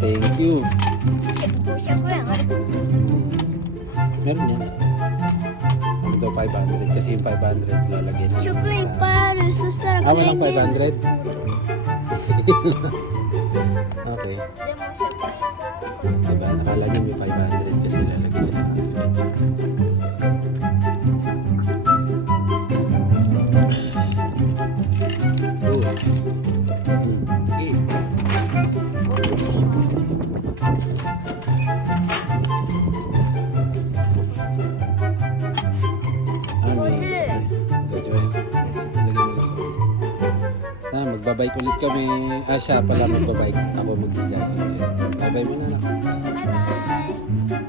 thank you. Siya ko yan. Meron yan. Ano daw 500? Kasi yung 500 lalagyan na. Siya ko yung para sa sarap. Walang 500? Okay. Diba? Nakala niya may 500 kasi lalagay sa oh. Okay. Ano yun? Gojoy. Lagyan mo lang sa magbabike ulit kami. Siya pala magbabike. Ako mag-jogging ulit. Bye-bye muna na. Bye-bye.